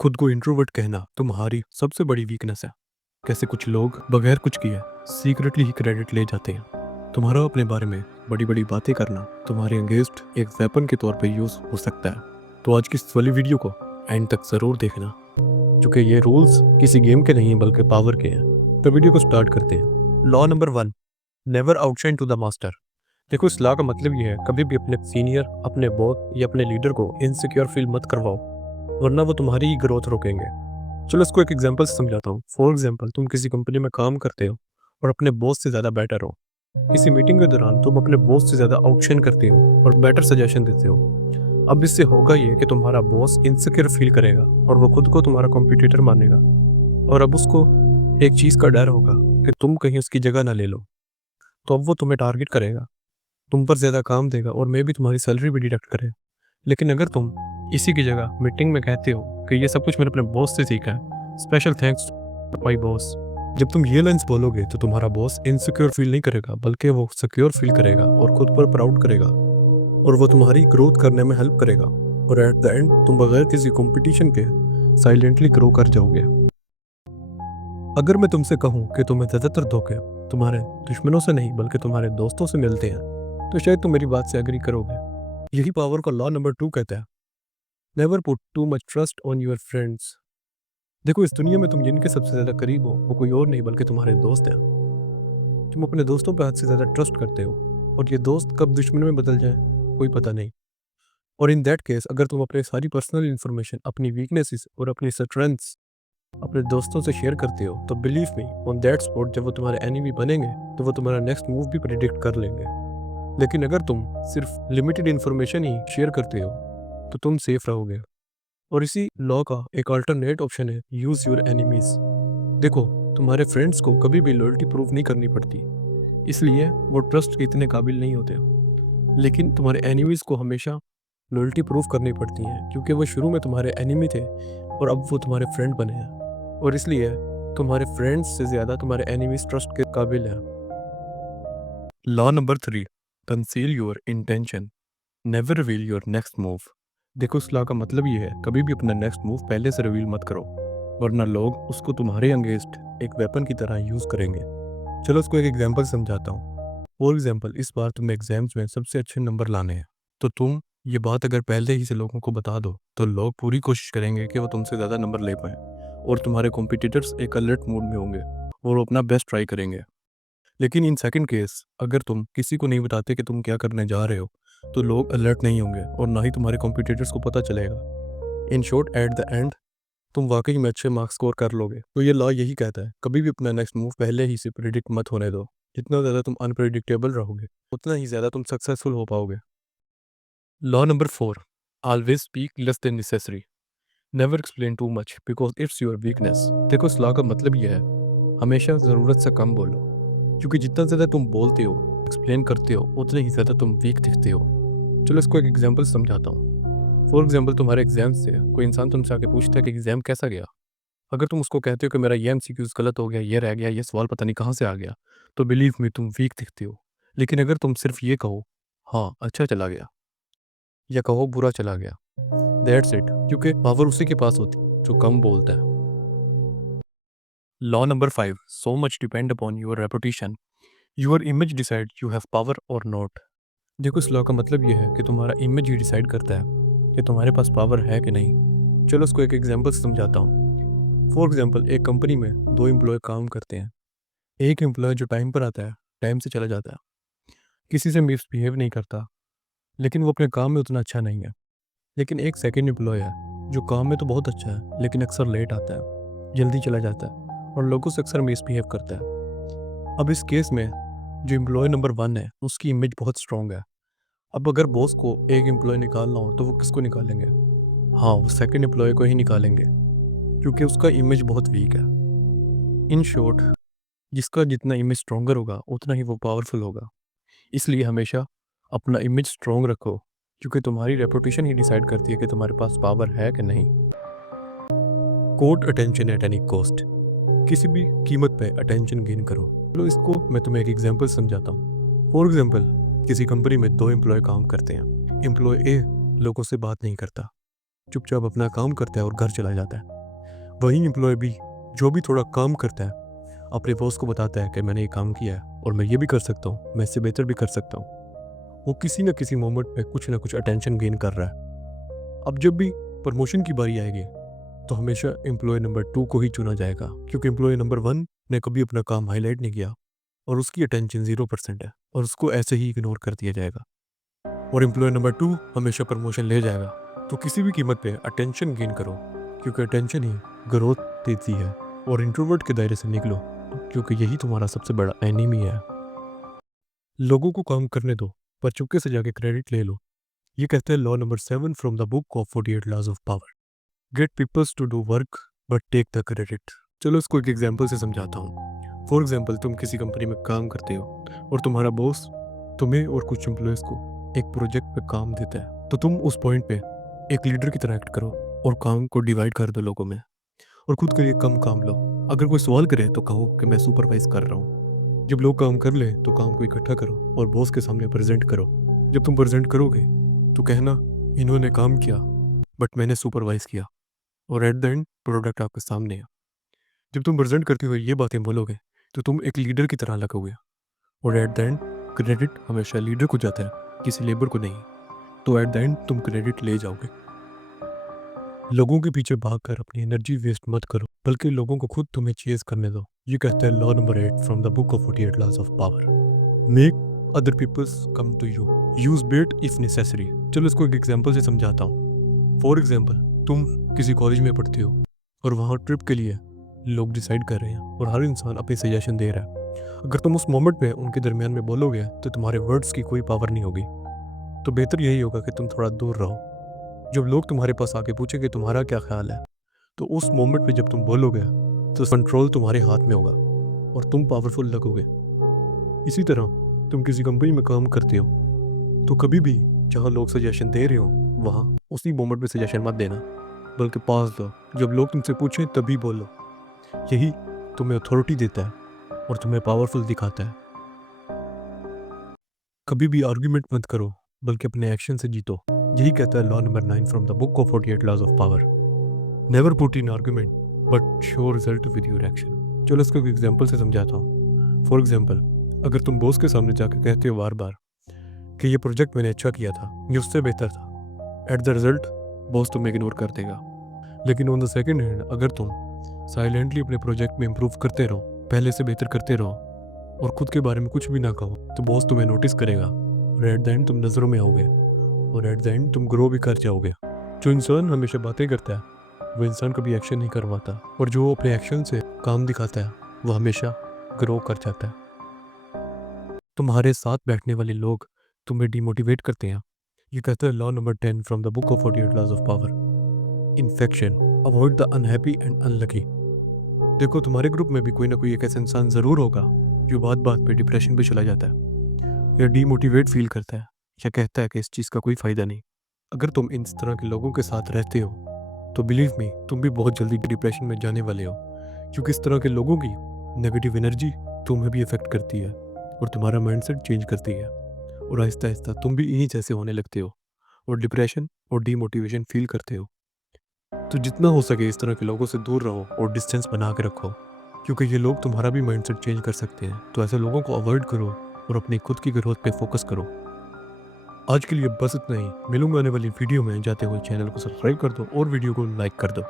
खुद को इंट्रोवर्ट कहना तुम्हारी सबसे बड़ी वीकनेस है। कैसे कुछ लोग बगैर कुछ किए सीक्रेटली ही क्रेडिट ले जाते हैं। तुम्हारा अपने बारे में बड़ी बड़ी बातें करना तुम्हारे अगेंस्ट एक वेपन के तौर पे यूज हो सकता है। तो आज की इस वाली वीडियो को एंड तक जरूर देखना, क्योंकि ये रूल्स किसी गेम के नहीं बल्कि पावर के हैं। तो वीडियो को स्टार्ट करते हैं। Law number 1, never outshine to the master. देखो, इस लॉ का मतलब ये है, कभी भी अपने सीनियर, अपने बॉस या अपने लीडर को इनसिक्योर फील मत करवाओ, वरना वो तुम्हारी ही ग्रोथ रोकेंगे। चलो इसको एक एग्जांपल से समझाता हूँ। फॉर एग्जांपल, तुम किसी कंपनी में काम करते हो और अपने बॉस से ज़्यादा बेटर हो। किसी मीटिंग के दौरान तुम अपने बॉस से ज़्यादा आउटशाइन करते हो और बेटर सजेशन देते हो। अब इससे होगा ये कि तुम्हारा बॉस इनसिक्योर फील करेगा और वो खुद को तुम्हारा कॉम्पिटिटर मानेगा। और अब उसको एक चीज़ का डर होगा कि तुम कहीं उसकी जगह ना ले लो, तो अब वो तुम्हें टारगेट करेगा, तुम पर ज़्यादा काम देगा और मे भी तुम्हारी सैलरी भी डिडक्ट करे। लेकिन अगर तुम इसी की जगह मीटिंग में कहते हो कि ये सब कुछ मैंने अपने बॉस से सीखा है, स्पेशल थैंक्स माय बॉस, जब तुम ये लाइन्स बोलोगे तो तुम्हारा बॉस इनसिक्योर फील नहीं करेगा, बल्कि वो सिक्योर फील करेगा और खुद पर प्राउड करेगा, और वो तुम्हारी ग्रोथ करने में हेल्प करेगा। और एट द एंड तुम बगैर किसी कंपटीशन के साइलेंटली ग्रो कर जाओगे। अगर मैं तुमसे कहूँ कि तुम्हें ज़्यादातर धोखे तुम्हारे दुश्मनों से नहीं बल्कि तुम्हारे दोस्तों से मिलते हैं, तो शायद तुम मेरी बात से एग्री करोगे। यही पावर को लॉ नंबर 2 कहता है, never put too much trust on your friends. देखो, इस दुनिया में तुम जिनके सबसे ज़्यादा करीब हो वो कोई और नहीं बल्कि तुम्हारे दोस्त हैं। तुम अपने दोस्तों पर हद से ज़्यादा ट्रस्ट करते हो, और ये दोस्त कब दुश्मन में बदल जाए कोई पता नहीं। और इन दैट केस, अगर तुम अपने सारी पर्सनल इन्फॉर्मेशन, अपनी वीकनेसेस और अपनी स्ट्रेंथ्स अपने दोस्तों से शेयर करते हो, तो believe me, on that spot जब वो तुम्हारे एनिमी बनेंगे तो वो तुम्हारा नेक्स्ट मूव भी प्रिडिक्ट कर लेंगे। लेकिन अगर तुम सिर्फ लिमिटेड इन्फॉर्मेशन ही शेयर करते हो तो तुम सेफ रहोगे। और इसी लॉ का एक अल्टरनेट ऑप्शन है, यूज योर एनिमीज। देखो, तुम्हारे फ्रेंड्स को कभी भी लॉयल्टी प्रूव नहीं करनी पड़ती, इसलिए वो ट्रस्ट के इतने काबिल नहीं होते। लेकिन तुम्हारे एनिमीज को हमेशा लॉयल्टी प्रूव करनी पड़ती है, क्योंकि वो शुरू में तुम्हारे एनिमी थे और अब वो तुम्हारे फ्रेंड बने हैं। और इसलिए तुम्हारे फ्रेंड्स से ज़्यादा तुम्हारे एनिमीज ट्रस्ट के काबिल हैं। Law number 3, conceal your intention, never reveal your next move. देखो, इस लॉ का मतलब ये है, कभी भी अपना नेक्स्ट मूव पहले से रिवील मत करो, वरना लोग उसको तुम्हारे अगेंस्ट एक वेपन की तरह यूज़ करेंगे। चलो इसको एक एग्जांपल समझाता हूँ। फॉर एग्जांपल, इस बार तुम्हें एग्जाम्स में सबसे अच्छे नंबर लाने हैं, तो तुम ये बात अगर पहले ही से लोगों को बता दो तो लोग पूरी कोशिश करेंगे कि वो तुमसे ज़्यादा नंबर ले पाएँ, और तुम्हारे कॉम्पिटिटर्स एक अलर्ट मूड में होंगे और वो अपना बेस्ट ट्राई करेंगे। लेकिन इन सेकंड केस, अगर तुम किसी को नहीं बताते कि तुम क्या करने जा रहे हो, तो लोग अलर्ट नहीं होंगे और ना ही तुम्हारे कॉम्पिटिटर्स को पता चलेगा। In short, at the end तुम वाकई में अच्छे मार्क्स स्कोर कर लोगे। तो ये लॉ यही कहता है, कभी भी अपना नेक्स्ट मूव पहले ही से प्रिडिक्ट मत होने दो। जितना ज़्यादा तुम अनप्रिडिक्टेबल रहोगे, उतना ही ज़्यादा तुम सक्सेसफुल हो पाओगे। Law number 4, always speak less than necessary, never explain too much because it's your weakness. देखो, इस लॉ का मतलब यह है, हमेशा ज़रूरत से कम बोलो, क्योंकि जितना ज़्यादा तुम बोलते हो, एक्सप्लेन करते हो, उतने ही ज़्यादा तुम वीक दिखते हो। चलो इसको एक एग्जांपल समझाता हूँ। फॉर एग्जांपल, तुम्हारे एग्जाम से कोई इंसान तुमसे आके पूछता है कि एग्जाम कैसा गया। अगर तुम उसको कहते हो कि मेरा ये एमसीक्यूज गलत हो गया, ये रह गया, ये सवाल पता नहीं कहाँ से आ गया, तो बिलीव मी, तुम वीक दिखते हो। लेकिन अगर तुम सिर्फ ये कहो, हाँ अच्छा चला गया, या कहो बुरा चला गया, दैट्स इट, क्योंकि पावर उसी के पास होती है जो कम बोलता है। Law number 5, so much depend upon your reputation, your image decide you have power और नॉट। देखो, इस लॉ का मतलब ये है कि तुम्हारा इमेज ही डिसाइड करता है कि तुम्हारे पास पावर है कि नहीं। चलो इसको एक एग्जांपल से समझाता हूँ। फॉर एग्जांपल, एक कंपनी में दो एम्प्लॉय काम करते हैं। एक एम्प्लॉय जो टाइम पर आता है, टाइम से चला जाता है, किसी से मिसबिहेव नहीं करता, लेकिन वो अपने काम में उतना अच्छा नहीं है। लेकिन एक सेकेंड एम्प्लॉय है जो काम में तो बहुत अच्छा है, लेकिन अक्सर लेट आता है, जल्दी चला जाता है और लोगों से अक्सर मिसबिहेव करता है। अब इस केस में जो एम्प्लॉय नंबर 1 है, उसकी इमेज बहुत स्ट्रांग है। अब अगर बॉस को एक एम्प्लॉय निकालना हो तो वो किसको निकालेंगे? हाँ, वो सेकंड एम्प्लॉय को ही निकालेंगे, क्योंकि उसका इमेज बहुत वीक है। इन शॉर्ट, जिसका जितना इमेज स्ट्रॉन्गर होगा उतना ही वो पावरफुल होगा। इसलिए हमेशा अपना इमेज स्ट्रॉन्ग रखो, क्योंकि तुम्हारी रेपुटेशन ही डिसाइड करती है कि तुम्हारे पास पावर है कि नहीं। Court attention at any cost, किसी भी कीमत पे अटेंशन गेन करो। चलो इसको मैं तुम्हें एक एग्जांपल समझाता हूँ। फॉर एग्जांपल, किसी कंपनी में दो एम्प्लॉय काम करते हैं। एम्प्लॉय ए लोगों से बात नहीं करता, चुपचाप अपना काम करता है और घर चला जाता है। वही एम्प्लॉय भी जो भी थोड़ा काम करता है अपने बॉस को बताता है कि मैंने ये काम किया है और मैं ये भी कर सकता हूँ, मैं इससे बेहतर भी कर सकता हूँ। वो किसी न किसी मोमेंट पे कुछ ना कुछ अटेंशन गेन कर रहा है। अब जब भी प्रमोशन की बारी आएगी तो हमेशा एम्प्लॉय नंबर 2 को ही चुना जाएगा, क्योंकि एम्प्लॉय नंबर 1 ने कभी अपना काम हाईलाइट नहीं किया और उसकी अटेंशन 0% है और उसको ऐसे ही इग्नोर कर दिया जाएगा। और एम्प्लॉय नंबर 2 हमेशा प्रमोशन ले जाएगा। तो किसी भी कीमत पे अटेंशन गेन करो, क्योंकि अटेंशन ही ग्रोथ देती है। और इंट्रोवर्ट के दायरे से निकलो, क्योंकि यही तुम्हारा सबसे बड़ा एनिमी है। लोगों को काम करने दो, पर चुपके से जाके क्रेडिट ले लो। ये कहते हैं law number 7 from the book of 48 laws of power. Get peoples to do work but take the credit. चलो इसको एक एग्जांपल से समझाता हूँ। फॉर एग्जांपल, तुम किसी कंपनी में काम करते हो और तुम्हारा बॉस तुम्हें और कुछ एम्प्लॉयज़ को एक प्रोजेक्ट पे काम देता है। तो तुम उस पॉइंट पे एक लीडर की तरह एक्ट करो और काम को डिवाइड कर दो लोगों में और खुद के लिए कम काम लो। अगर कोई सवाल करे तो कहो कि मैं सुपरवाइज कर रहा हूँ। जब लोग काम कर ले तो काम को इकट्ठा करो और बॉस के सामने प्रेजेंट करो। जब तुम प्रेजेंट करोगे तो कहना इन्होंने काम किया बट मैंने सुपरवाइज किया, और एट द एंड प्रोडक्ट आपके सामने है। जब तुम प्रेजेंट करते हुए ये बातें बोलोगे तो तुम एक लीडर की तरह लगोगे, और एट द एंड क्रेडिट हमेशा लीडर को जाता है, किसी लेबर को नहीं। तो एट द एंड तुम क्रेडिट ले जाओगे। लोगों के पीछे भागकर अपनी एनर्जी वेस्ट मत करो, बल्कि लोगों को खुद तुम्हें चेज करने दो। ये कहता है law number 8 from the book of 48 laws of power. Make other peoples come to you, use bait if necessary. चलो इसको एक एग्जांपल से समझाता हूँ। फॉर एग्जांपल, तुम किसी कॉलेज में पढ़ते हो और वहाँ ट्रिप के लिए लोग डिसाइड कर रहे हैं और हर इंसान अपनी सजेशन दे रहा है। अगर तुम उस मोमेंट में उनके दरमियान में बोलोगे तो तुम्हारे वर्ड्स की कोई पावर नहीं होगी। तो बेहतर यही होगा कि तुम थोड़ा दूर रहो। जब लोग तुम्हारे पास आके पूछेंगे तुम्हारा क्या ख्याल है, तो उस मोमेंट पे जब तुम बोलोगे तो कंट्रोल तुम्हारे हाथ में होगा और तुम पावरफुल लगोगे। इसी तरह तुम किसी कंपनी में काम करते हो तो कभी भी जहाँ लोग सजेशन दे रहे हो वहाँ उसी मोमेंट पे सजेशन मत देना, बल्कि पास दो। जब लोग तुमसे पूछें तभी बोलो। यही तुम्हें अथॉरिटी देता है और तुम्हें पावरफुल दिखाता है। कभी भी आर्ग्यूमेंट मत करो, बल्कि अपने एक्शन से जीतो। यही कहता है law number 9 from the book of 48 laws of power. Never put in argument but show result with your action. चलो इसको एक एग्जांपल से समझाता हूँ। फॉर एग्जांपल, अगर तुम बॉस के सामने जाकर कहते हो बार बार कि ये प्रोजेक्ट मैंने अच्छा किया था, ये उससे बेहतर था, एट द रिजल्ट बॉस तुम्हें इग्नोर कर देगा। लेकिन ऑन द सेकेंड हैंड, अगर तुम साइलेंटली अपने प्रोजेक्ट में इम्प्रूव करते रहो, पहले से बेहतर करते रहो और खुद के बारे में कुछ भी ना कहो, तो बॉस तुम्हें नोटिस करेगा और एट द एंड तुम नज़रों में आओगे और एट द एंड तुम ग्रो भी कर जाओगे। जो इंसान हमेशा बातें करता है वो इंसान कभी एक्शन नहीं करवाता, और जो अपने एक्शन से काम दिखाता है वो हमेशा ग्रो कर जाता है। तुम्हारे साथ बैठने वाले लोग तुम्हें डिमोटिवेट करते हैं। ये कहता है law number 10 from the book of 48 laws of power. Infection, avoid the unhappy and unlucky. देखो, तुम्हारे ग्रुप में भी कोई ना कोई एक ऐसा इंसान ज़रूर होगा जो बात बात पे डिप्रेशन पे चला जाता है या डीमोटिवेट फील करता है या कहता है कि इस चीज़ का कोई फ़ायदा नहीं। अगर तुम इन तरह के लोगों के साथ रहते हो तो बिलीव मी, तुम भी बहुत जल्दी डिप्रेशन में जाने वाले हो, क्योंकि इस तरह के लोगों की नेगेटिव एनर्जी तुम्हें भी इफेक्ट करती है और तुम्हारा माइंडसेट चेंज करती है, और आहिस्ता आहिस्ता तुम भी इन्हीं जैसे होने लगते हो और डिप्रेशन और डीमोटिवेशन फील करते हो। तो जितना हो सके इस तरह के लोगों से दूर रहो और डिस्टेंस बना के रखो, क्योंकि ये लोग तुम्हारा भी माइंडसेट चेंज कर सकते हैं। तो ऐसे लोगों को अवॉइड करो और अपनी खुद की ग्रोथ पे फोकस करो। आज के लिए बस इतना ही। मिलूंगा आने वाली वीडियो में। जाते हुए चैनल को सब्सक्राइब कर दो और वीडियो को लाइक कर दो।